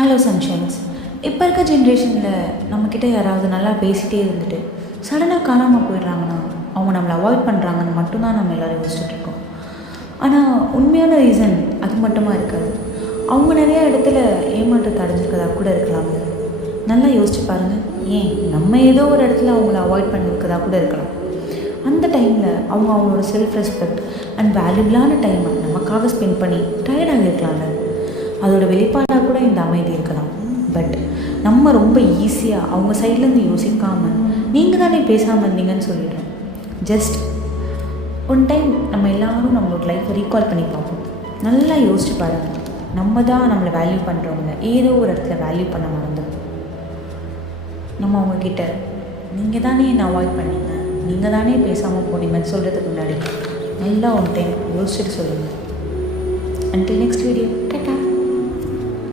Hello சன்ஷைன்ஸ். இப்போ இருக்க ஜென்ரேஷனில் நம்மக்கிட்ட யாராவது நல்லா பேசிகிட்டே இருந்துட்டு சடனாக காணாமல் போயிடுறாங்கன்னா அவங்க நம்மளை அவாய்ட் பண்ணுறாங்கன்னு மட்டும்தான் நம்ம எல்லோரும் யோசிச்சுட்ருக்கோம். ஆனால் உண்மையான ரீசன் அது மட்டுமா இருக்காது. அவங்க நிறையா இடத்துல ஏமாற்றத்தை அடைஞ்சிருக்கதா கூட இருக்கலாம்ல. நல்லா யோசிச்சு பாருங்கள். ஏன் நம்ம ஏதோ ஒரு இடத்துல அவங்கள அவாய்ட் பண்ணியிருக்கதா கூட இருக்கலாம். அந்த டைமில் அவங்க அவங்களோட செல்ஃப் ரெஸ்பெக்ட் அண்ட் வேல்யூபிளான டைமை நமக்காக ஸ்பெண்ட் பண்ணி டயர்டாக இருக்கலாம்ல. அதோட வெளிப்பாடாக கூட இந்த அமைதி இருக்கலாம். பட் நம்ம ரொம்ப ஈஸியாக அவங்க சைட்லேருந்து யோசிக்காமல் நீங்கள் தானே பேசாமல் இருந்தீங்கன்னு சொல்லிடுறோம். ஜஸ்ட் ஒன் டைம் நம்ம எல்லோரும் நம்மளோட லைஃப்பை ரீகால் பண்ணி பார்ப்போம். நல்லா யோசிச்சு பாருங்கள். நம்ம தான் நம்மளை வேல்யூ பண்ணுறவங்க ஏதோ ஒரு இடத்துல வேல்யூ பண்ண மறந்துடும். நம்ம அவங்கக்கிட்ட நீங்கள் தானே என்னை அவாய்ட் பண்ணீங்க, நீங்கள் தானே பேசாமல் போனீங்கன்னு சொல்கிறதுக்கு முன்னாடி நல்லா ஒன் டைம் யோசிச்சுட்டு சொல்லுங்கள். Until next video.